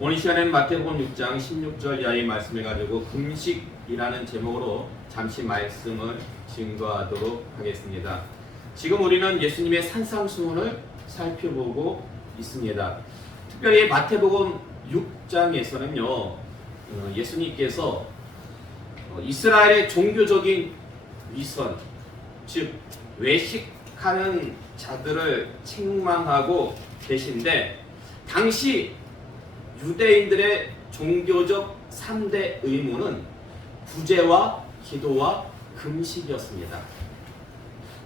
오늘 시간에는 마태복음 6장 16절 이하의 말씀을 가지고 금식이라는 제목으로 잠시 말씀을 증거하도록 하겠습니다. 지금 우리는 예수님의 산상수훈을 살펴보고 있습니다. 특별히 마태복음 6장에서는요, 예수님께서 이스라엘의 종교적인 위선, 즉 외식하는 자들을 책망하고 계신데, 당시 유대인들의 종교적 3대 의무는 구제와 기도와 금식이었습니다.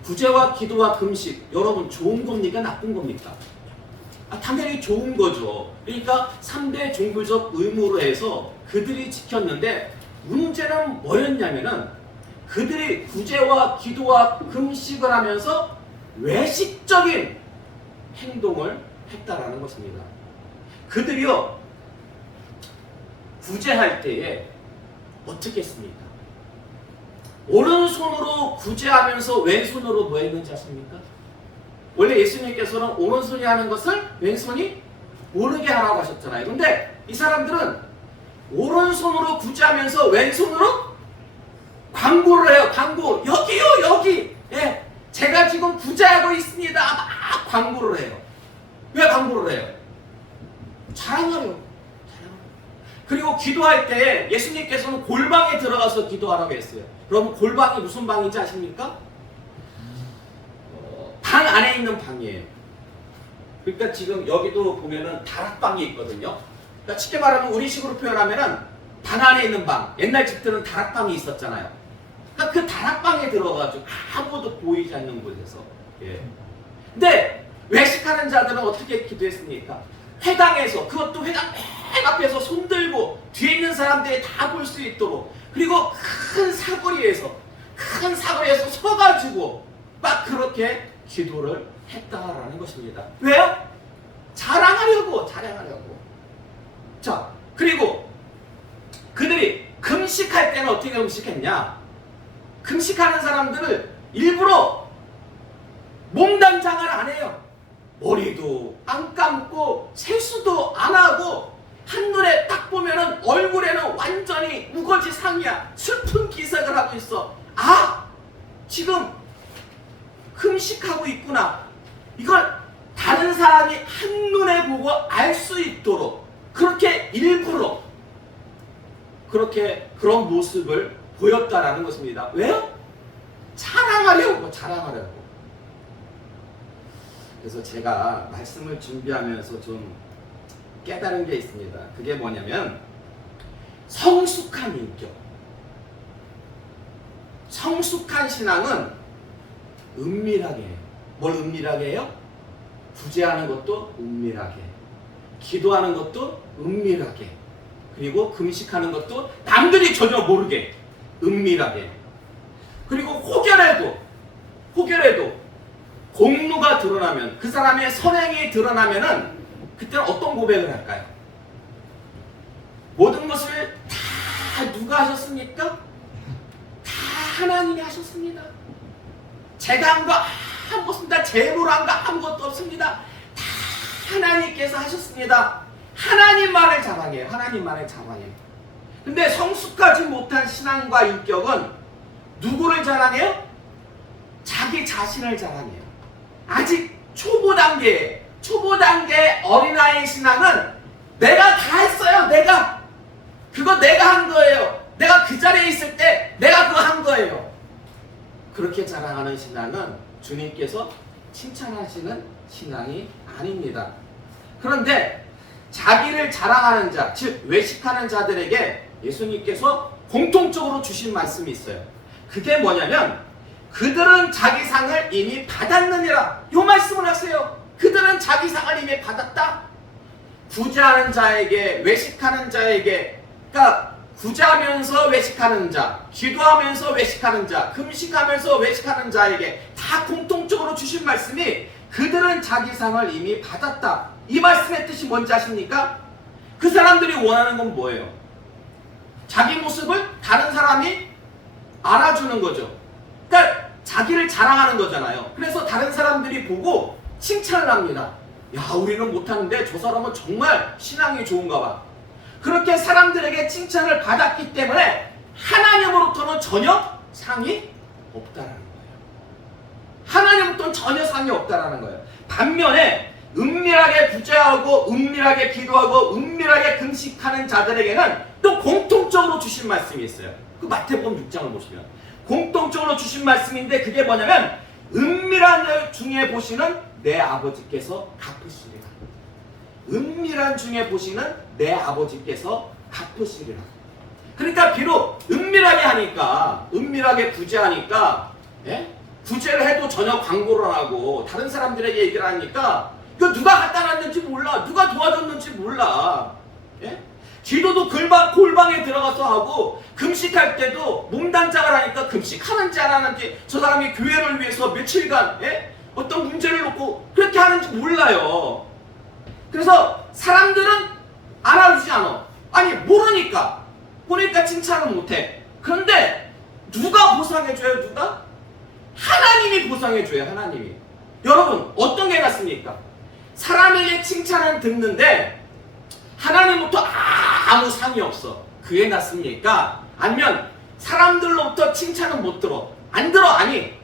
구제와 기도와 금식, 여러분 좋은 겁니까? 나쁜 겁니까? 당연히 좋은 거죠. 그러니까 3대 종교적 의무로 해서 그들이 지켰는데, 문제는 뭐였냐면은 그들이 구제와 기도와 금식을 하면서 외식적인 행동을 했다라는 것입니다. 그들이요, 구제할 때에 어떻게 했습니까? 오른손으로 구제하면서 왼손으로 뭐 했는지 아십니까? 원래 예수님께서는 오른손이 하는 것을 왼손이 모르게 하라고 하셨잖아요. 근데 이 사람들은 오른손으로 구제하면서 왼손으로 광고를 해요. 광고. 여기요, 여기. 예, 제가 지금 구제하고 있습니다. 막 광고를 해요. 왜 광고를 해요? 자랑하려고. 그리고 기도할 때 예수님께서는 골방에 들어가서 기도하라고 했어요. 그럼 골방이 무슨 방인지 아십니까? 방 안에 있는 방이에요. 그러니까 지금 여기도 보면은 다락방이 있거든요. 그러니까 쉽게 말하면 우리식으로 표현하면은 방 안에 있는 방. 옛날 집들은 다락방이 있었잖아요. 그러니까 그 다락방에 들어가가지고 아무도 보이지 않는 곳에서. 예. 근데 외식하는 자들은 어떻게 기도했습니까? 회당에서, 그것도 회당 맨 앞에서 손들고 뒤에 있는 사람들이 다 볼 수 있도록, 그리고 큰 사거리에서 서가지고 막 그렇게 기도를 했다라는 것입니다. 왜요? 자랑하려고. 자, 그리고 그들이 금식할 때는 어떻게 금식했냐? 금식하는 사람들을 일부러 몸단장을 안 해요. 머리도 안 감고 세수도 안 하고, 한눈에 딱 보면은 얼굴에는 완전히 우거지상이야. 슬픈 기색을 하고 있어. 아, 지금 금식하고 있구나. 이걸 다른 사람이 한눈에 보고 알 수 있도록 그렇게 일부러 그런 모습을 보였다라는 것입니다. 왜요? 자랑하려고. 그래서 제가 말씀을 준비하면서 좀 깨달은 게 있습니다. 그게 뭐냐면, 성숙한 인격. 성숙한 신앙은 은밀하게 해요. 뭘 은밀하게 해요? 구제하는 것도 은밀하게, 기도하는 것도 은밀하게, 그리고 금식하는 것도 남들이 전혀 모르게 은밀하게, 그리고 혹여라도 공로가 드러나면, 그 사람의 선행이 드러나면은 그때는 어떤 고백을 할까요? 모든 것을 다 누가 하셨습니까? 다 하나님이 하셨습니다. 제가 한 거 아무것도 없습니다. 제 힘으로 한 거 아무것도 없습니다. 다 하나님께서 하셨습니다. 하나님만을 자랑해요. 근데 성숙하지 못한 신앙과 인격은 누구를 자랑해요? 자기 자신을 자랑해요. 아직 초보 단계 어린아이 신앙은 내가 다 했어요. 그거 내가 한 거예요. 내가 그 자리에 있을 때 내가 그거 한 거예요. 그렇게 자랑하는 신앙은 주님께서 칭찬하시는 신앙이 아닙니다. 그런데 자기를 자랑하는 자, 즉 외식하는 자들에게 예수님께서 공통적으로 주신 말씀이 있어요. 그게 뭐냐면, 그들은 자기 상을 이미 받았느니라. 이 말씀을 하세요. 그들은 자기 상을 이미 받았다. 구제하는 자에게, 외식하는 자에게, 그러니까 구제하면서 외식하는 자, 기도하면서 외식하는 자, 금식하면서 외식하는 자에게 다 공통적으로 주신 말씀이, 그들은 자기 상을 이미 받았다. 이 말씀의 뜻이 뭔지 아십니까? 그 사람들이 원하는 건 뭐예요? 자기 모습을 다른 사람이 알아주는 거죠. 그러니까 자기를 자랑하는 거잖아요. 그래서 다른 사람들이 보고 칭찬을 합니다. 야, 우리는 못하는데 저 사람은 정말 신앙이 좋은가 봐. 그렇게 사람들에게 칭찬을 받았기 때문에 하나님으로부터는 전혀 상이 없다라는 거예요. 하나님으로부터는 전혀 상이 없다라는 거예요. 반면에 은밀하게 구제하고 은밀하게 기도하고 은밀하게 금식하는 자들에게는 또 공통적으로 주신 말씀이 있어요. 그 마태복음 6장을 보시면 공통적으로 주신 말씀인데 그게 뭐냐면 은밀한 일 중에 보시는 내 아버지께서 갚으시리라. 은밀한 중에 보시는 내 아버지께서 갚으시리라. 그러니까 비록 은밀하게 하니까 은밀하게 구제하니까 구제를 해도 전혀 광고를 안 하고 다른 사람들에게 얘기를 하니까 그 누가 갖다 놨는지 몰라. 누가 도와줬는지 몰라. 기도도 골방에 들어가서 하고 금식할 때도 몸단장을 하니까 금식하는지 안 하는지 저 사람이 교회를 위해서 며칠간 어떤 문제를 놓고 그렇게 하는지 몰라요. 그래서 사람들은 알아주지 않아. 아니 모르니까 보니까 칭찬을 못해. 그런데 누가 보상해줘요? 누가? 하나님이 보상해줘요. 하나님이. 여러분 어떤 게 낫습니까? 사람에게 칭찬은 듣는데 하나님부터 아무 상이 없어. 그게 낫습니까? 아니면 사람들로부터 칭찬은 못 들어. 안 들어. 아니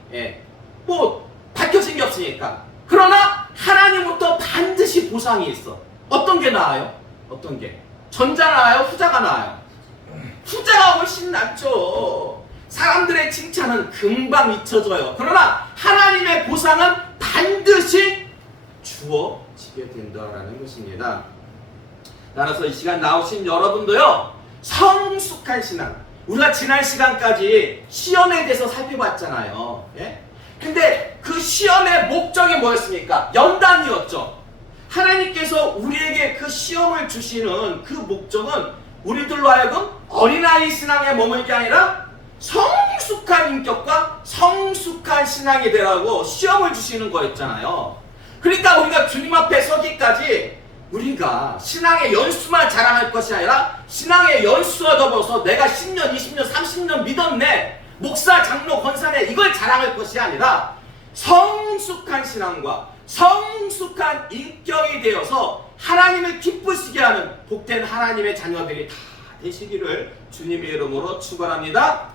뭐 밝혀진 게 없으니까. 그러나 하나님부터 반드시 보상이 있어. 어떤 게 나아요? 어떤 게? 전자 나아요? 후자가 나아요? 후자가 훨씬 낫죠. 사람들의 칭찬은 금방 잊혀져요. 그러나 하나님의 보상은 반드시 주어지게 된다라는 것입니다. 따라서 이 시간 나오신 여러분도요, 성숙한 신앙. 우리가 지난 시간까지 시험에 대해서 살펴봤잖아요. 근데 그 시험의 목적이 뭐였습니까? 연단이었죠. 하나님께서 우리에게 그 시험을 주시는 그 목적은 우리들로 하여금 어린아이 신앙에 머물게 게 아니라 성숙한 인격과 성숙한 신앙이 되라고 시험을 주시는 거였잖아요. 그러니까 우리가 주님 앞에 서기까지 우리가 신앙의 연수만 자랑할 것이 아니라 신앙의 연수와 더불어서 내가 10년, 20년, 30년 믿었네, 목사, 장로, 권사네, 이걸 자랑할 것이 아니라 성숙한 신앙과 성숙한 인격이 되어서 하나님을 기쁘시게 하는 복된 하나님의 자녀들이 다 되시기를 주님의 이름으로 축원합니다.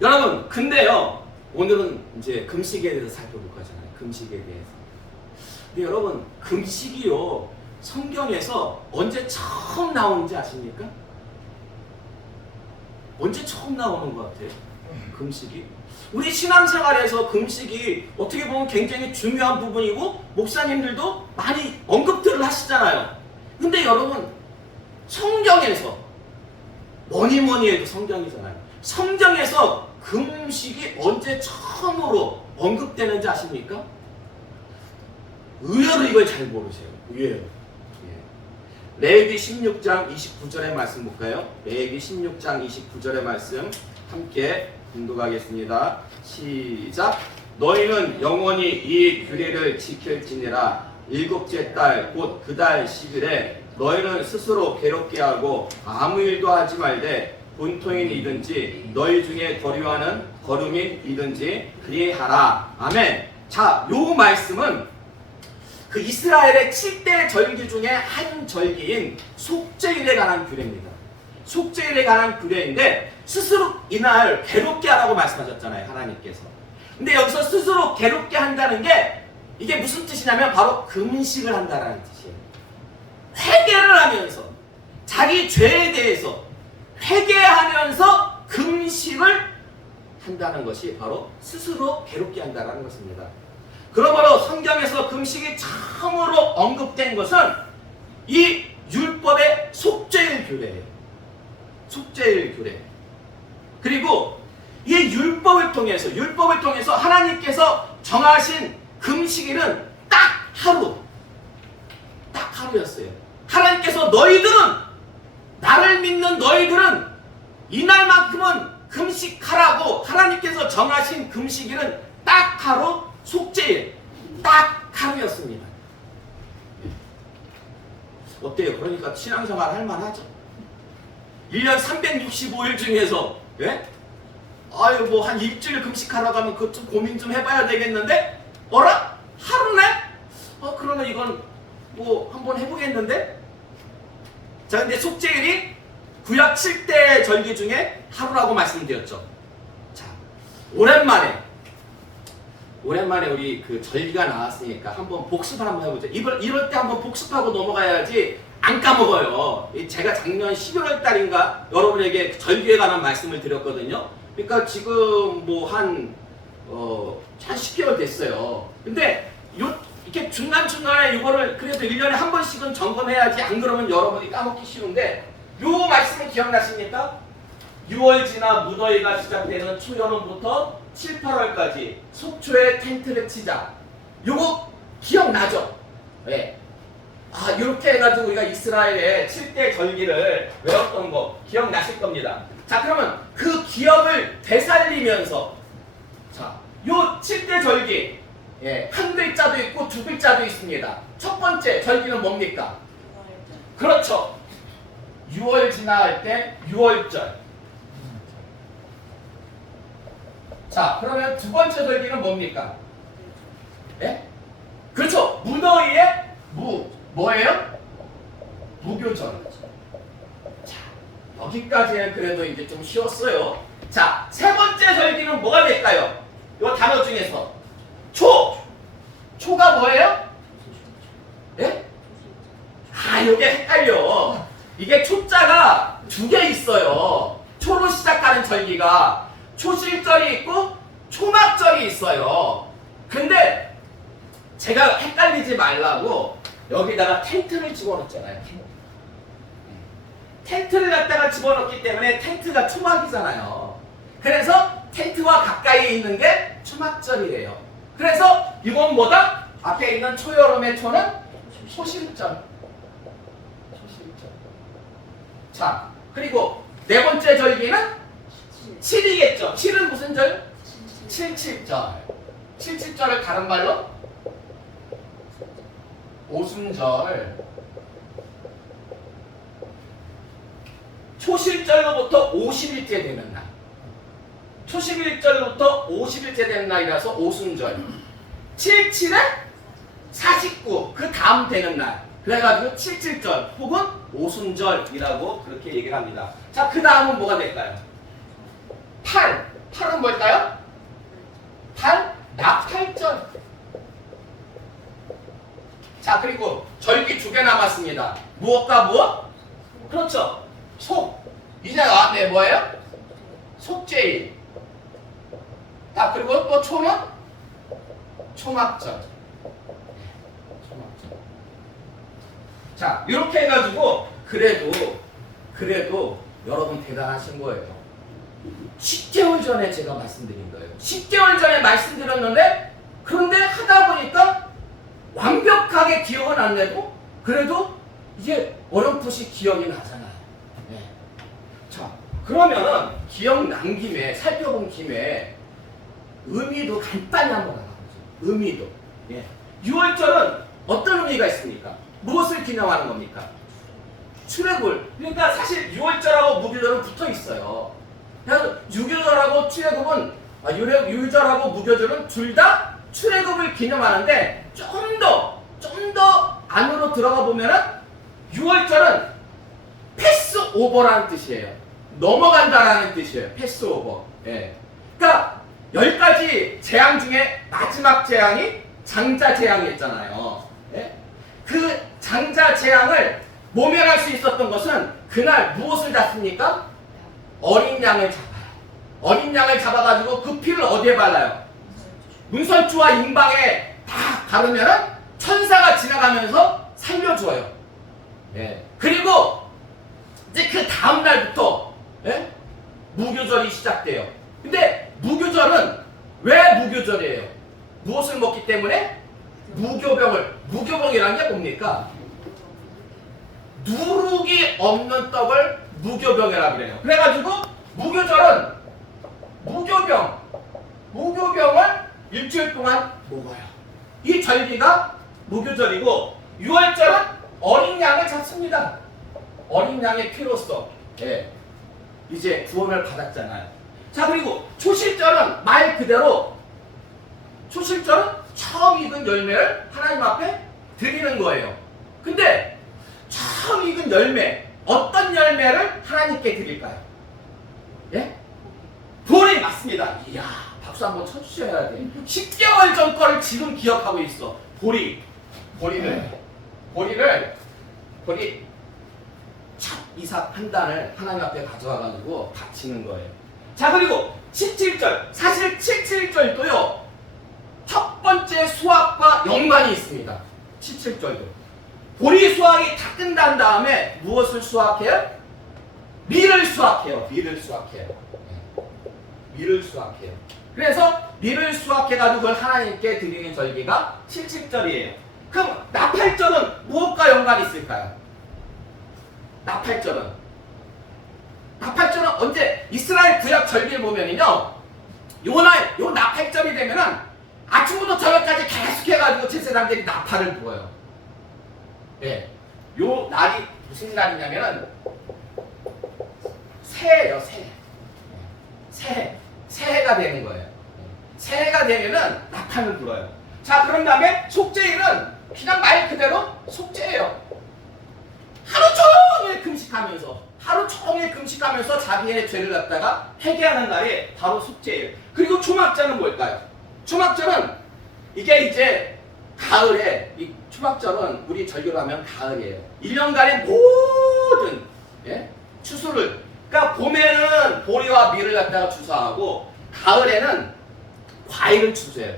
여러분, 근데요, 오늘은 이제 금식에 대해서 살펴볼 거잖아요. 금식에 대해서. 근데 여러분, 금식이요, 성경에서 언제 처음 나오는지 아십니까? 언제 처음 나오는 것 같아요? 금식이? 우리 신앙생활에서 금식이 어떻게 보면 굉장히 중요한 부분이고 목사님들도 많이 언급들을 하시잖아요. 근데 여러분, 성경에서 뭐니 해도 성경이잖아요. 성경에서 금식이 언제 처음으로 언급되는지 아십니까? 의외로 이걸 잘 모르세요. 의외로. 레위기 16장 29절의 말씀 볼까요? 레위기 16장 29절의 말씀 함께 공독하겠습니다. 시작. 너희는 영원히 이 규례를 지킬지니라. 일곱째 달 곧 그 달 10일에 너희는 스스로 괴롭게 하고 아무 일도 하지 말되 본토인이든지 너희 중에 거류하는 거류민이든지 그리하라. 아멘. 자, 요 말씀은 그 이스라엘의 7대 절기 중에 한 절기인 속죄일에 관한 규례입니다. 속죄일에 관한 규례인데 스스로 이날 괴롭게 하라고 말씀하셨잖아요, 하나님께서. 근데 여기서 스스로 괴롭게 한다는 게 이게 무슨 뜻이냐면 바로 금식을 한다는 뜻이에요. 회개를 하면서 자기 죄에 대해서 회개하면서 금식을 한다는 것이 바로 스스로 괴롭게 한다는 것입니다. 그러므로 성경에서 금식이 처음으로 언급된 것은 이 율법의 속죄일 규례예요. 속죄일 규례. 그리고 이 율법을 통해서 하나님께서 정하신 금식일은 딱 하루였어요. 하나님께서 나를 믿는 너희들은 이날만큼은 금식하라고 하나님께서 정하신 금식일은 딱 하루, 속죄일 딱 하루였습니다. 어때요? 그러니까 신앙생활 할만하죠? 1년 365일 중에서 아유 뭐 한 일주일 금식하라고 하면 그것 좀 고민 좀 해봐야 되겠는데 어라? 하루네? 그러면 이건 뭐 한번 해보겠는데? 자, 근데 속죄일이 구약 7대 절기 중에 하루라고 말씀드렸죠. 자, 오랜만에 우리 그 절기가 나왔으니까 한번 복습을 한번 해보죠. 이럴 때 한번 복습하고 넘어가야지 안 까먹어요. 제가 작년 11월 달인가 여러분에게 절기에 관한 말씀을 드렸거든요. 그러니까 지금 뭐 한 10개월 됐어요. 근데 이렇게 중간중간에 이거를 그래도 1년에 한 번씩은 점검해야지, 안 그러면 여러분이 까먹기 쉬운데, 요 말씀은 기억나십니까? 6월 지나 무더위가 시작되는 초여름부터 7, 8월까지 속초에 텐트를 치자. 요거 기억나죠? 네. 이렇게 해가지고 우리가 이스라엘의 7대 절기를 외웠던 거 기억나실 겁니다. 자, 그러면 그 기억을 되살리면서, 자, 요 7대 절기, 한 글자도 있고 두 글자도 있습니다. 첫 번째 절기는 뭡니까? 그렇죠. 6월 지나갈 때 6월절. 자, 그러면 두 번째 절기는 뭡니까? 예? 그렇죠. 무더위의 뭐예요? 무교절. 자, 여기까지는 그래도 이제 좀 쉬웠어요. 자, 세 번째 절기는 뭐가 될까요? 이 단어 중에서 초가 뭐예요? 예? 이게 헷갈려. 이게 초자가 두 개 있어요. 초로 시작하는 절기가 초실절이 있고 초막절이 있어요. 근데 제가 헷갈리지 말라고 여기다가 텐트를 집어넣었잖아요. 텐트를 갖다가 집어넣기 때문에 텐트가 초막이잖아요. 그래서 텐트와 가까이 있는 게 초막절이래요. 그래서 이건 뭐다? 앞에 있는 초여름의 초는 초실절. 자, 그리고 네 번째 절기는 7이겠죠. 7은 무슨 절? 77절. 77절을 다른 말로 오순절. 초실절로부터 50일째 되는 날. 초실절로부터 50일째 되는 날이라서 오순절. 77에 49, 그 다음 되는 날. 그래가지고 77절 혹은 오순절이라고 그렇게 얘기를 합니다. 자, 그 다음은 뭐가 될까요? 8은 뭘까요? 8, 나팔절. 자, 그리고 절기 두 개 남았습니다. 무엇과 무엇? 그렇죠. 이제 나왔네. 뭐예요? 속죄일. 자, 그리고 또 초는? 초막절. 자, 이렇게 해가지고 그래도 여러분 대단하신 거예요. 10개월 전에 제가 말씀드린 거예요. 10개월 전에 말씀드렸는데, 그런데 하다 보니까 완벽하게 기억은 안 나도 그래도 이게 어렴풋이 기억이 나잖아요. 네. 자, 그러면은 기억난 김에, 살펴본 김에 의미도 간단히 한번 알아보죠. 의미도. 6월절은 어떤 의미가 있습니까? 무엇을 기념하는 겁니까? 출애굽을. 그러니까 사실 6월절하고 무교절은 붙어 있어요. 그래서 유교절하고 출애굽은, 유월절하고 무교절은 둘 다 출애굽을 기념하는데, 좀 더 안으로 들어가 보면은 6월절은 패스오버라는 뜻이에요. 넘어간다라는 뜻이에요. 패스오버. 그러니까 10가지 재앙 중에 마지막 재앙이 장자 재앙이었잖아요. 그 장자 재앙을 모면할 수 있었던 것은 그날 무엇을 잡습니까? 어린 양을 잡아요. 어린 양을 잡아가지고 그 피를 어디에 발라요? 문설주와 임방에 다 바르면은 천사가 지나가면서 살려줘요. 그리고 이제 그 다음 날부터 무교절이 시작돼요. 근데 무교절은 왜 무교절이에요? 무엇을 먹기 때문에? 무교병이라는 게 뭡니까? 누룩이 없는 떡을 무교병이라고 그래요. 그래가지고 무교절은 무교병을 일주일 동안 먹어요. 이 절기가 무교절이고, 6월절은 어린 양을 잡습니다. 어린 양의 피로써 이제 구원을 받았잖아요. 자, 그리고 초실절은 말 그대로, 초실절은 처음 익은 열매를 하나님 앞에 드리는 거예요. 근데 처음 익은 열매, 어떤 열매를 하나님께 드릴까요? 예? 보리 맞습니다. 이야, 박수 한번 쳐주셔야 돼. 10개월 전 거를 지금 기억하고 있어. 보리 첫 이삭 한 단을 하나님 앞에 가져와가지고 바치는 거예요. 자, 그리고 17절, 사실 17절도요 첫 번째 수확과 연관이 있습니다. 17절도 보리 수확이 다 끝난 다음에 무엇을 수확해요? 밀을 수확해요. 그래서 밀을 수확해가지고 그걸 하나님께 드리는 절기가 77절이에요. 그럼 나팔절은 무엇과 연관이 있을까요? 나팔절은 언제 이스라엘 구약 절기를 보면은요, 요 나팔절이 되면은 아침부터 저녁까지 계속해가지고 제사장들이 나팔을 부어요. 예, 요 날이 무슨 날이냐면은 새해예요. 새해가 되는 거예요. 새해가 되면은 나팔을 불어요. 자, 그런 다음에 속죄일은 그냥 말 그대로 속죄예요. 하루 종일 금식하면서 자기의 죄를 갖다가 회개하는 날이 바로 속죄예요. 그리고 초막절은 뭘까요? 초막절은 이게 이제 가을에, 이 초막절은 우리 절기로 하면 가을이에요. 1년간의 모든 추수를, 그러니까 봄에는 보리와 밀을 갖다가 추수하고 가을에는 과일을 추수해요.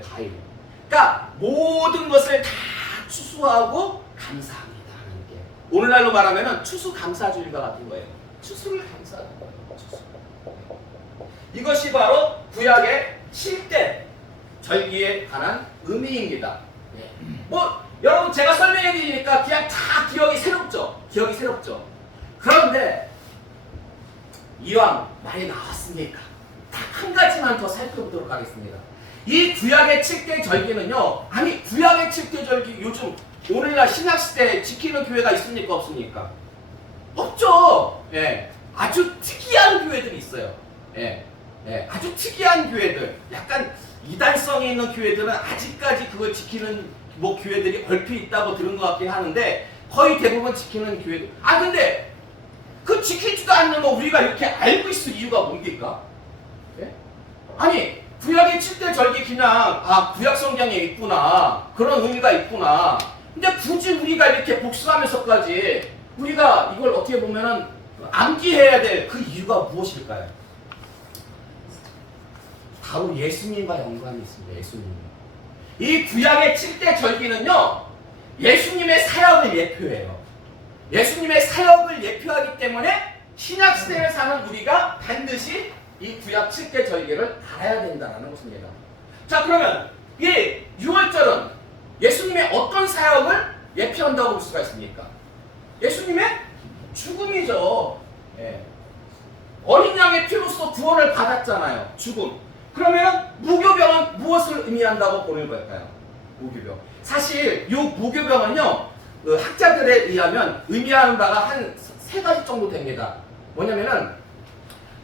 그러니까 모든 것을 다 추수하고 감사합니다. 하나님께. 오늘날로 말하면 추수감사주일과 같은 거예요. 추수를 감사하는 거예요. 이것이 바로 구약의 7대 절기에 관한 의미입니다. 여러분 제가 설명해 드리니까 그냥 다 기억이 새롭죠? 그런데 이왕 많이 나왔으니까 딱 한 가지만 더 살펴보도록 하겠습니다. 이 구약의 7대 절기는요, 아니 구약의 7대 절기 요즘 오늘날 신약시대에 지키는 교회가 있습니까? 없습니까? 없죠. 아주 특이한 교회들이 있어요. 아주 특이한 교회들, 약간 이단성이 있는 교회들은 아직까지 그걸 지키는 교회들이 얼핏 있다고 들은 것 같긴 하는데 거의 대부분 지키는 교회들. 근데 그 지키지도 않는 거 우리가 이렇게 알고 있을 이유가 뭡니까? 아니 구약의 7대 절기 그냥 구약 성경에 있구나, 그런 의미가 있구나. 근데 굳이 우리가 이렇게 복습하면서까지 우리가 이걸 어떻게 보면은 암기해야 될 그 이유가 무엇일까요? 바로 예수님과 연관이 있습니다. 이 구약의 7대 절기는요, 예수님의 사역을 예표해요. 예수님의 사역을 예표하기 때문에 신약시대를 사는 우리가 반드시 이 구약 7대 절기를 알아야 된다는 것입니다. 자, 그러면 이 6월절은 예수님의 어떤 사역을 예표한다고 볼 수가 있습니까? 예수님의 죽음이죠. 어린 양의 피로써 구원을 받았잖아요. 죽음. 그러면 무교병은 무엇을 의미한다고 보는 걸까요? 무교병. 사실 이 무교병은요, 학자들에 의하면 의미하는 바가 한 3가지 정도 됩니다. 뭐냐면은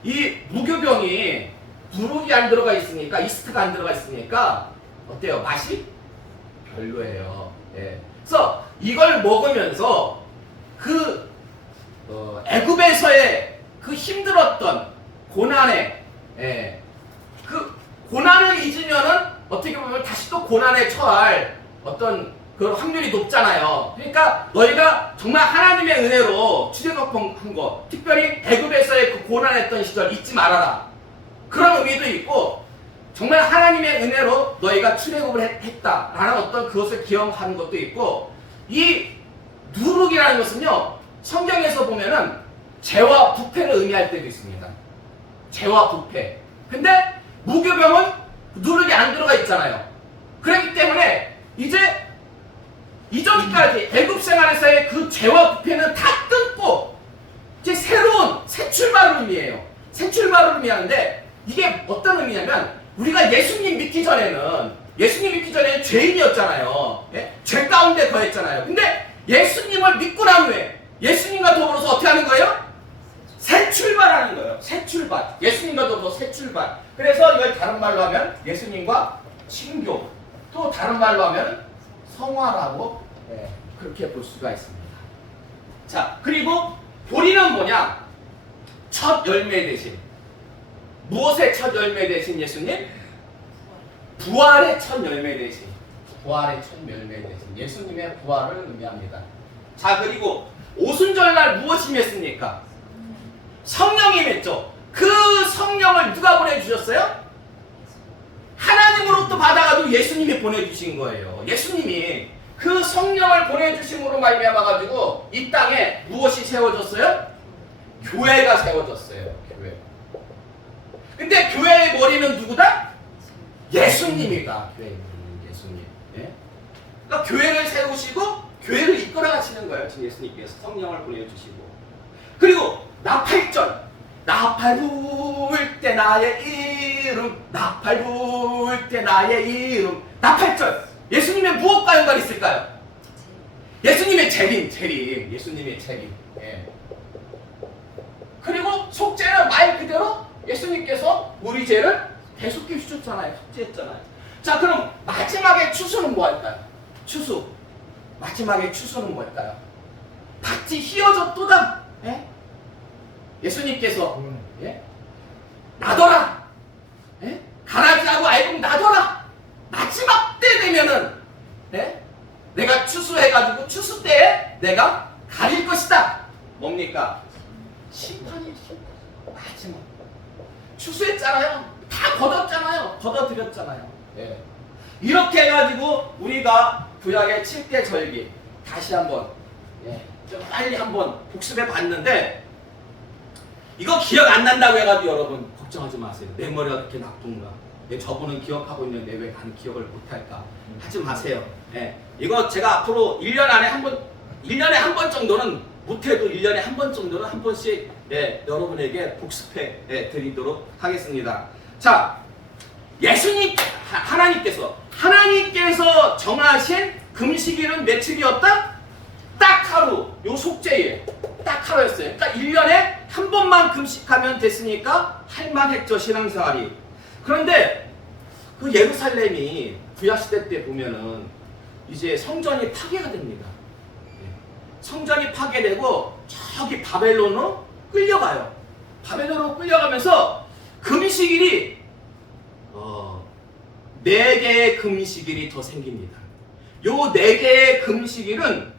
이 무교병이 누룩이 안 들어가 있으니까, 이스트가 안 들어가 있으니까 어때요? 맛이 별로예요. 그래서 이걸 먹으면서 그 애굽에서의 그 힘들었던 고난에, 그 고난을 잊으면은 어떻게 보면 다시 또 고난에 처할 어떤 그 확률이 높잖아요. 그러니까 너희가 정말 하나님의 은혜로 출애굽한 거, 특별히 애굽에서의 그 고난했던 시절 잊지 말아라, 그런 의미도 있고, 정말 하나님의 은혜로 너희가 출애굽을 했다라는 어떤 그것을 기억하는 것도 있고, 이 누룩이라는 것은요, 성경에서 보면은 죄와 부패를 의미할 때도 있습니다. 죄와 부패. 근데 무교병은 누룩이 안 들어가 있잖아요. 그렇기 때문에 이제 이전까지 애굽 생활에서의 그 죄와 부패는 다 끊고 이제 새로운 새 출발을 의미해요. 새 출발을 의미하는데, 이게 어떤 의미냐면, 우리가 예수님 믿기 전에는 죄인이었잖아요. 죄 가운데 거했잖아요. 근데 예수님을 믿고 난 후에 예수님과 더불어서 어떻게 하는 거예요? 새 출발하는 거예요. 새 출발. 예수님과 더불어 새 출발. 그래서 이걸 다른 말로 하면 예수님과 친교, 또 다른 말로 하면 성화라고 네, 그렇게 볼 수가 있습니다. 자, 그리고 보리는 뭐냐? 첫 열매 대신. 무엇의 첫 열매 대신 예수님? 부활의 첫 열매 대신. 부활의 첫 열매 대신. 예수님의 부활을 의미합니다. 자, 그리고 오순절날 무엇이 맺습니까? 성령이 맺죠. 그 성령을 누가 보내주셨어요? 하나님으로부터 받아가지고 예수님이 보내주신 거예요. 예수님이 그 성령을 보내주심으로 말미암아가지고 이 땅에 무엇이 세워졌어요? 교회가 세워졌어요. 교회. 근데 교회의 머리는 누구다? 예수님이다. 교회의 머리는 예수님. 예? 그러니까 교회를 세우시고 교회를 이끌어 가시는 거예요. 지금 예수님께서 성령을 보내주시고. 그리고 나팔절. 나팔 부을 때 나의 이름. 나팔 부을 때 나의 이름. 나팔절. 예수님의 무엇과 연관이 있을까요? 예수님의 재림. 예수님의 재림. 예. 그리고 속죄는 말 그대로 예수님께서 우리 죄를 대속해 주셨잖아요. 속죄했잖아요. 자, 그럼 마지막에 추수는 뭐 할까요? 추수. 마지막에 추수는 뭘까요? 밭이 휘어졌도다. 예? 예수님께서 예? 나더라. 예? 가라지하고 알곡 나더라. 마지막 때 되면은 예? 내가 추수해가지고 추수 때에 내가 가릴 것이다. 뭡니까? 심판이 마지막. 추수했잖아요. 다 걷었잖아요. 걷어들였잖아요. 예. 이렇게 해가지고 우리가 구약의 7대 절기 다시 한번 좀 빨리 한번 복습해 봤는데 이거 기억 안 난다고 해가지고 여러분 걱정하지 마세요. 내 머리가 그렇게 나쁜가? 저분은 기억하고 있는데 왜 나는 기억을 못할까? 하지 마세요. 예. 이거 제가 앞으로 1년 안에 한 번 정도는 못해도 1년에 한 번 정도는 한 번씩 여러분에게 복습해 드리도록 하겠습니다. 자, 예수님 하나님께서 정하신 금식일은 며칠이었다? 딱 하루. 요 속죄일 딱 하루였어요. 그러니까 1년에 한 번만 금식하면 됐으니까 할만했죠, 신앙생활이. 그런데 그 예루살렘이 구약시대 때 보면은 이제 성전이 파괴가 됩니다. 성전이 파괴되고 저기 바벨론으로 끌려가요. 바벨론으로 끌려가면서 금식일이 4개의 금식일이 더 생깁니다. 요 4개의 금식일은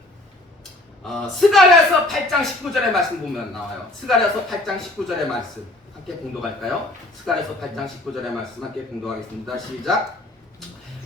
스가랴서 8장 19절의 말씀 보면 나와요. 스가랴서 8장 19절의 말씀 함께 공독할까요? 스가랴서 8장 19절의 말씀 함께 공독하겠습니다. 시작.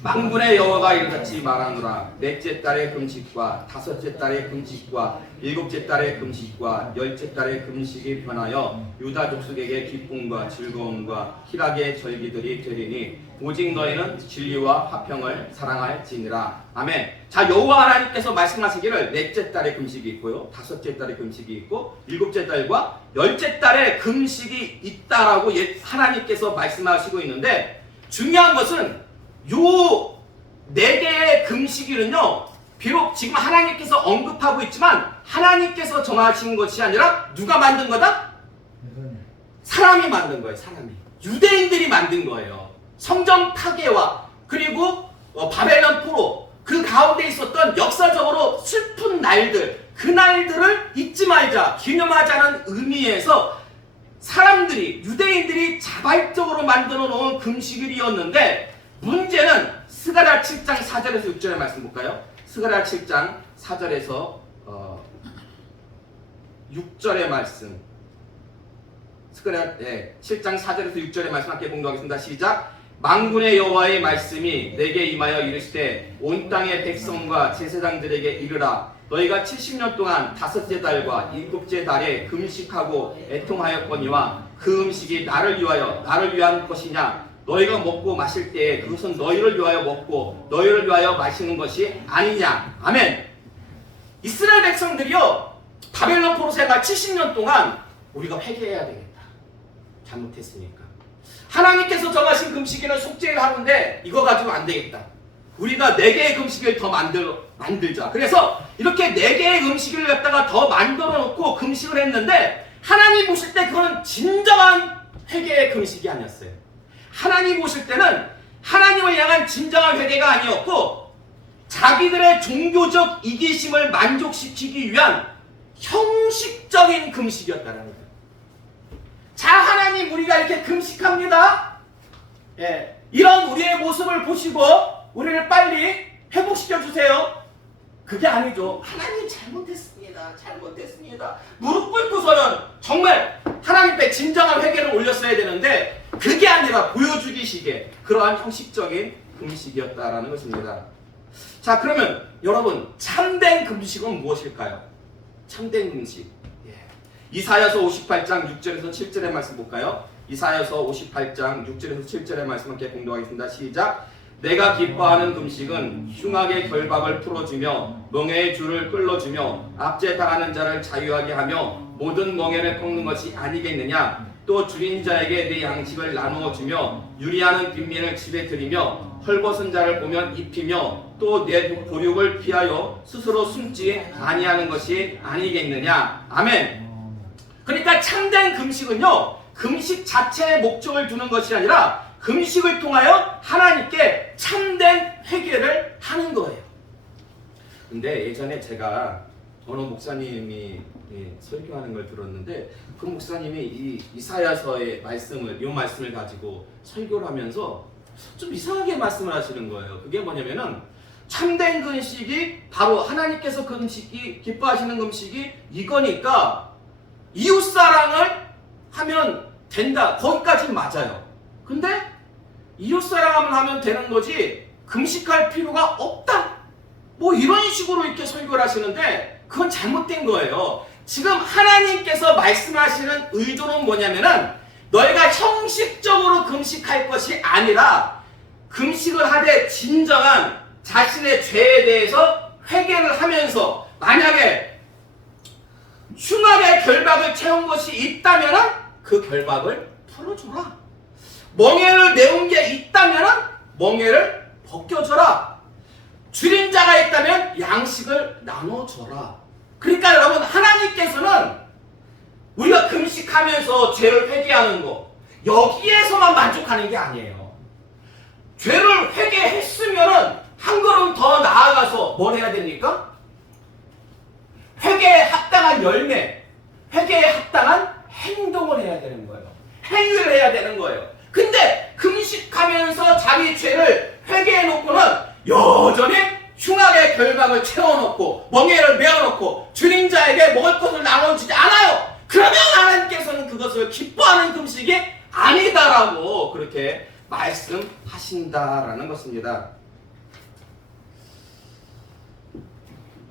만군의 여호와가 이같이 말하노라. 넷째 달의 금식과 다섯째 달의 금식과 일곱째 달의 금식과 열째 달의 금식이 변하여 유다 족속에게 기쁨과 즐거움과 희락의 절기들이 되리니 오직 너희는 진리와 화평을 사랑할지니라. 아멘. 자, 여호와 하나님께서 말씀하시기를 넷째 달의 금식이 있고요, 다섯째 달의 금식이 있고 일곱째 달과 열째 달의 금식이 있다라고 하나님께서 말씀하시고 있는데, 중요한 것은 요 4개의 금식일은요, 비록 지금 하나님께서 언급하고 있지만 하나님께서 정하신 것이 아니라 누가 만든 거다? 사람이 만든 거예요. 사람이. 유대인들이 만든 거예요. 성전 파괴와 그리고 바벨론 포로, 그 가운데 있었던 역사적으로 슬픈 날들, 그 날들을 잊지 말자, 기념하자는 의미에서 사람들이, 유대인들이 자발적으로 만들어 놓은 금식일이었는데, 문제는 스가랴 7장 4절에서 6절의 말씀 볼까요? 스가랴 7장 4절에서 6절의 말씀. 스가랴 7장 4절에서 6절의 말씀 함께 공독하겠습니다. 시작. 만군의 여호와의 말씀이 내게 임하여 이르시되 온 땅의 백성과 제사장들에게 이르라. 너희가 70년 동안 다섯째 달과 일곱째 달에 금식하고 애통하였거니와 그 음식이 나를 위한 것이냐? 너희가 먹고 마실 때에 그것은 너희를 위하여 먹고 너희를 위하여 마시는 것이 아니냐. 아멘. 이스라엘 백성들이요, 바벨론 포로 생활 70년 동안 우리가 회개해야 되겠다. 잘못했으니까. 하나님께서 정하신 금식일은 속죄일 하루인데 이거 가지고 안 되겠다. 우리가 4개의 금식을 더 만들자. 그래서 이렇게 4개의 금식을 갖다가 더 만들어 놓고 금식을 했는데, 하나님 보실 때 그거는 진정한 회개의 금식이 아니었어요. 하나님 보실 때는 하나님을 향한 진정한 회개가 아니었고, 자기들의 종교적 이기심을 만족시키기 위한 형식적인 금식이었다는 거예요. 자, 하나님 우리가 이렇게 금식합니다. 예, 이런 우리의 모습을 보시고 우리를 빨리 회복시켜 주세요. 그게 아니죠. 하나님 잘못했습니다. 잘못했습니다. 무릎 꿇고서는 정말 하나님께 진정한 회개를 올렸어야 되는데 그게 아니라 보여주기식의 그러한 형식적인 금식이었다라는 것입니다. 자, 그러면 여러분 참된 금식은 무엇일까요? 참된 금식. 이사야서 58장 6절에서 7절의 말씀 볼까요? 이사야서 58장 6절에서 7절의 말씀 함께 공독하겠습니다. 시작. 내가 기뻐하는 금식은 흉악의 결박을 풀어주며 멍에의 줄을 끌어주며 압제당하는 자를 자유하게 하며 모든 멍에를 꺾는 것이 아니겠느냐. 또 줄인 자에게 내 양식을 나누어 주며 유리하는 빈민을 집에 들이며 헐벗은 자를 보면 입히며 또 내 보육을 피하여 스스로 숨지 아니하는 것이 아니겠느냐. 아멘. 그러니까 참된 금식은요, 금식 자체의 목적을 두는 것이 아니라 금식을 통하여 하나님께 참된 회개를 하는 거예요. 근데 예전에 제가 어느 목사님이 설교하는 걸 들었는데 그 목사님이 이 이사야서의 말씀을, 이 말씀을 가지고 설교를 하면서 좀 이상하게 말씀을 하시는 거예요. 그게 뭐냐면은 참된 금식이 바로 하나님께서 금식이 기뻐하시는 금식이 이거니까 이웃사랑을 하면 된다. 거기까지는 맞아요. 근데 이웃사랑을 하면 되는 거지 금식할 필요가 없다. 뭐 이런 식으로 이렇게 설교를 하시는데 그건 잘못된 거예요. 지금 하나님께서 말씀하시는 의도는 뭐냐면은 너희가 형식적으로 금식할 것이 아니라 금식을 하되 진정한 자신의 죄에 대해서 회개를 하면서 만약에 흉악의 결박을 채운 것이 있다면 그 결박을 풀어줘라. 멍에를 메운 게 있다면 멍에를 벗겨줘라. 줄인 자가 있다면 양식을 나눠줘라. 그러니까 여러분 하나님께서는 우리가 금식하면서 죄를 회개하는 거 여기에서만 만족하는 게 아니에요. 죄를 회개했으면 한 걸음 더 나아가서 뭘 해야 됩니까? 회개에 합당한 열매, 회개에 합당한 행동을 해야 되는 거예요. 행위를 해야 되는 거예요. 근데 금식하면서 자기 죄를 회개해놓고는 여전히 흉악의 결박을 채워놓고 멍에를 메어놓고 줄인 자에게 먹을 것을 나눠주지 않아요. 그러면 하나님께서는 그것을 기뻐하는 금식이 아니다라고 그렇게 말씀하신다라는 것입니다.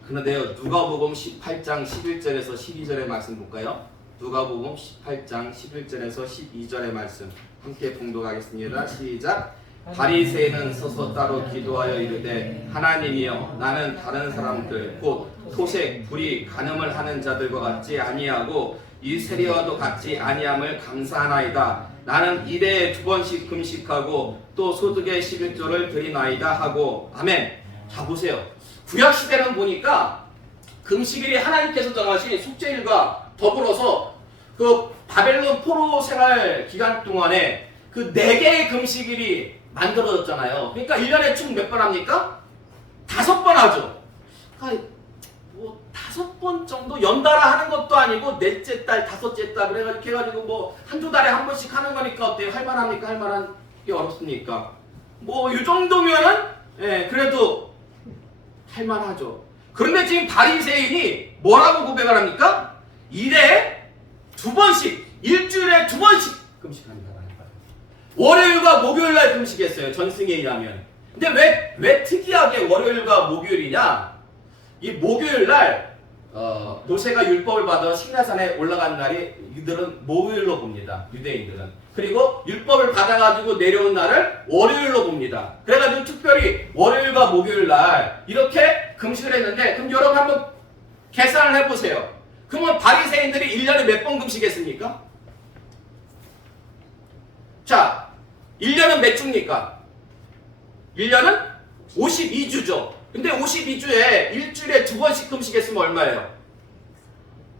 그런데요, 누가복음 18장 11절에서 12절의 말씀 볼까요? 누가복음 18장 11절에서 12절의 말씀 함께 봉독하겠습니다. 시작. 바리새인은 서서 따로 기도하여 이르되 하나님이여 나는 다른 사람들 곧 토색, 불의, 간음을 하는 자들과 같지 아니하고 이 세리와도 같지 아니함을 감사하나이다. 나는 일에 2번씩 금식하고 또 소득의 11조를 드리나이다 하고. 아멘. 자 보세요. 구약시대는 보니까 금식일이 하나님께서 정하신 속죄일과 더불어서 그 바벨론 포로 생활 기간 동안에 그 4개의 금식일이 만들어졌잖아요. 그러니까 1년에 총 몇 번 합니까? 5번 하죠. 그러니까 뭐 5번 정도 연달아 하는 것도 아니고 넷째 달, 다섯째 달 이렇게 해가지고 뭐 한두 달에 한 번씩 하는 거니까 어때요? 할만합니까? 할만한 게 어렵습니까? 뭐 이 정도면은 그래도 할만하죠. 그런데 지금 바리새인이 뭐라고 고백을 합니까? 일에 2번씩, 일주일에 2번씩 금식합니다. 월요일과 목요일날 금식했어요. 전승에 의하면. 근데 왜 특이하게 월요일과 목요일이냐? 이 목요일날 모세가 율법을 받아 시내산에 올라간 날이 이들은 목요일로 봅니다. 유대인들은. 그리고 율법을 받아가지고 내려온 날을 월요일로 봅니다. 그래가지고 특별히 월요일과 목요일날 이렇게 금식을 했는데 그럼 여러분 한번 계산을 해보세요. 그러면 바리새인들이 1년에 몇 번 금식했습니까? 자, 1년은 몇 주입니까? 1년은 52주죠. 근데 52주에 일주일에 2번씩 금식했으면 얼마예요?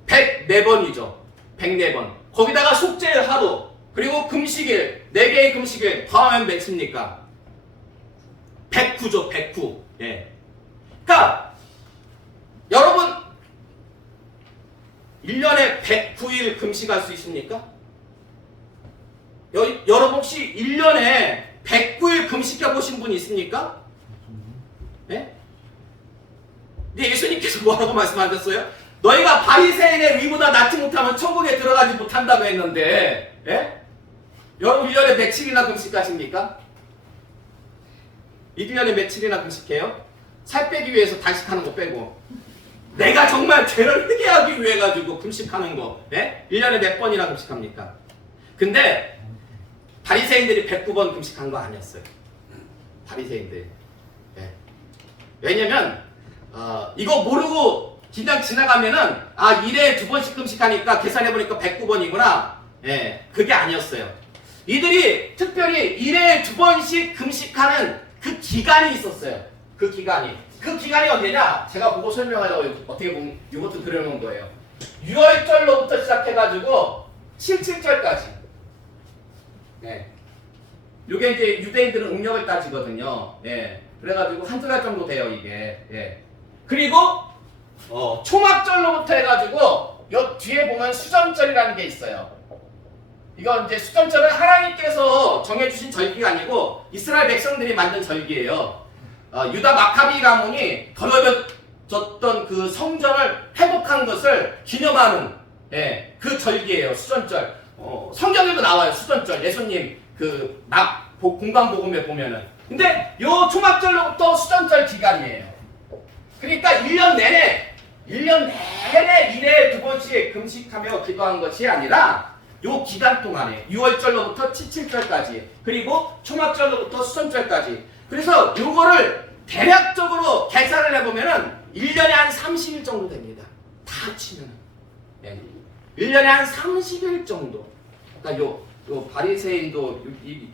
104번이죠. 104번. 거기다가 속죄일 하루, 그리고 금식일, 4개의 금식일 더하면 몇입니까? 109죠. 109. 예. 그러니까 여러분 1년에 109일 금식할 수 있습니까? 여러분 혹시 1년에 109일 금식해 보신 분 있습니까? 네? 근데 예수님께서 뭐라고 말씀하셨어요? 너희가 바리새인의 위보다 낫지 못하면 천국에 들어가지 못한다고 했는데, 예? 여러분 1년에 며칠이나 금식하십니까? 1년에 며칠이나 금식해요? 살 빼기 위해서 단식하는 거 빼고, 내가 정말 죄를 회개하기 위해 가지고 금식하는 거, 예? 1년에 몇 번이나 금식합니까? 근데 바리새인들이 109번 금식한 거 아니었어요. 바리새인들. 예. 왜냐면 이거 모르고 그냥 지나가면은 아 1회에 2번씩 금식하니까 계산해보니까 109번이구나. 예, 그게 아니었어요. 이들이 특별히 1회에 2번씩 금식하는 그 기간이 있었어요. 그 기간이 언제냐? 제가 보고 설명하려고 어떻게 보면 이것도 그려놓은 거예요. 6월절로부터 시작해가지고 7절까지. 예. 요게 이제 유대인들은 음력을 따지거든요. 예. 그래가지고 한두 달 정도 돼요, 이게. 예. 그리고, 초막절로부터 해가지고, 요 뒤에 보면 수전절이라는 게 있어요. 이건 이제 수전절은 하나님께서 정해주신 절기가 아니고, 이스라엘 백성들이 만든 절기예요. 유다 마카비 가문이 더러워졌던 그 성전을 회복한 것을 기념하는, 예, 그 절기예요, 수전절. 성경에도 나와요, 수전절. 예수님, 공간복음에 보면은. 근데 요 초막절로부터 수전절 기간이에요. 그러니까 1년 내내 1회에 2번씩 금식하며 기도한 것이 아니라 요 기간 동안에 6월절로부터 7절까지 그리고 초막절로부터 수전절까지. 그래서 요거를 대략적으로 계산을 해보면은 1년에 한 30일 정도 됩니다. 다 합치면은. 네. 1년에 한 30일 정도. 그러니까 요 바리새인도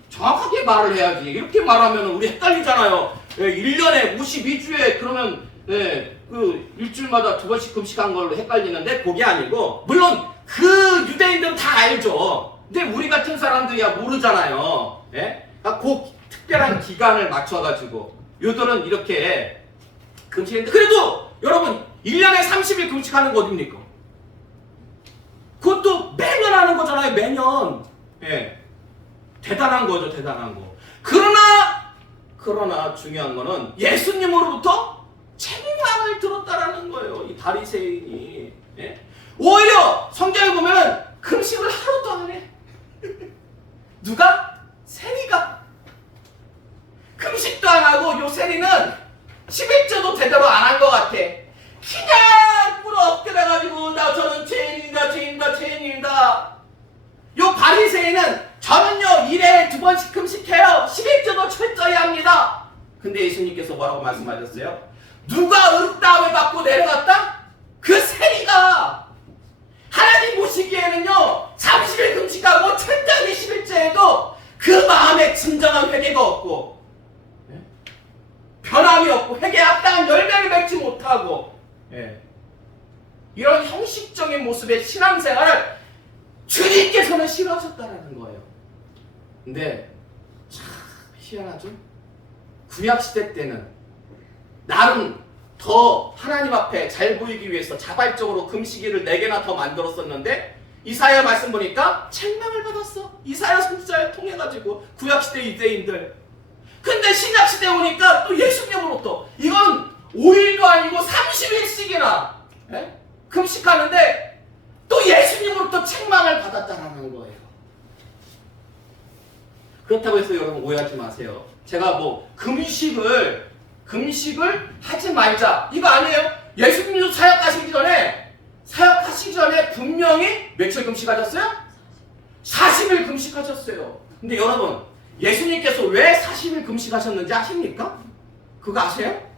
정확하게 말을 해야지. 이렇게 말하면 우리 헷갈리잖아요. 예, 1년에 52주에 그러면 그 일주일마다 2번씩 금식한 걸로 헷갈리는데 그게 아니고, 물론 그 유대인들은 다 알죠. 근데 우리 같은 사람들이야 모르잖아요. 예? 그러니까 그 특별한 기간을 맞춰가지고 요들은 이렇게 금식했는데, 그래도 여러분 1년에 30일 금식하는 거 어딥니까? 그것도 매년 하는 거잖아요. 매년. 예. 대단한 거죠, 대단한 거. 그러나 중요한 거는 예수님으로부터 책망을 들었다라는 거예요, 이 바리새인이. 예? 오히려 성경에 보면은 금식을 하루도 안 해. 누가? 세리가. 금식도 안 하고 요 세리는 11조도 제대로 안 한 것 같아. 그냥 꿇어 엎드려가지고 저는 죄인입니다. 요 바리새인은 저는요 1회에 2번씩 금식해요. 11조도 철저히 합니다. 근데 예수님께서 뭐라고 말씀하셨어요? 누가 응답을 받고 내려갔다? 그 세리가. 하나님 보시기에는요 30일 금식하고 철저히 11조에도 그 마음에 진정한 회개가 없고 변함이 없고 회개에 합당한 열매를 맺지 못하고 이런 형식적인 모습의 신앙생활을 주님께서는 싫어하셨다라는 거예요. 근데 참 희한하죠? 구약시대 때는 나름 더 하나님 앞에 잘 보이기 위해서 자발적으로 금식일을 4개나 더 만들었었는데 이사야 말씀 보니까 책망을 받았어. 이사야 선지자를 통해가지고 구약시대 유대인들. 근데 신약시대 오니까 또 예수님으로부터 이건 5일도 아니고 30일씩이나 금식하는데 또 예수님으로부터 책망을 받았다라는 거예요. 그렇다고 해서 여러분 오해하지 마세요. 제가 뭐 금식을 하지 말자 이거 아니에요. 예수님도 사역하시기 전에 분명히 며칠 금식하셨어요? 40일 금식하셨어요. 근데 여러분 예수님께서 왜 40일 금식하셨는지 아십니까? 그거 아세요?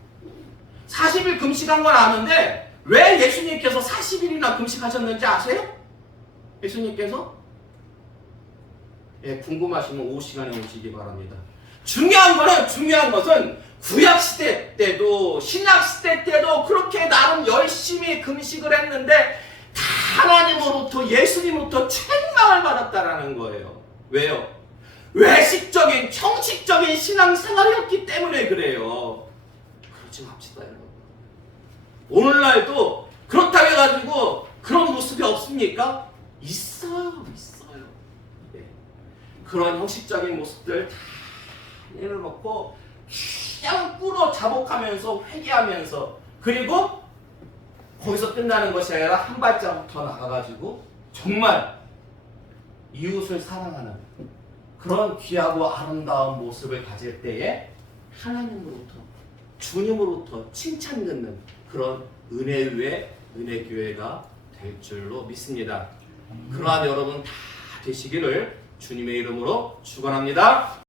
40일 금식한 건 아는데 왜 예수님께서 40일이나 금식하셨는지 아세요? 예수님께서? 궁금하시면 오후 시간에 오시기 바랍니다. 중요한 것은 구약시대 때도 신약시대 때도 그렇게 나름 열심히 금식을 했는데 다 하나님으로부터 예수님으로부터 책망을 받았다라는 거예요. 왜요? 외식적인 형식적인 신앙생활이었기 때문에 그래요. 그러지 맙시다 여러분. 오늘날도 그렇다고 해가지고 그런 모습이 없습니까? 있어요. 네. 그런 형식적인 모습들 다 내려놓고 그냥 꿇어 자복하면서 회개하면서, 그리고 거기서 끝나는 것이 아니라 한 발자국 더 나가가지고 정말 이웃을 사랑하는 그런 귀하고 아름다운 모습을 가질 때에 하나님으로부터, 주님으로부터 칭찬 듣는 그런 은혜 위에 은혜 교회가 될 줄로 믿습니다. 그러한 여러분 다 되시기를 주님의 이름으로 축원합니다.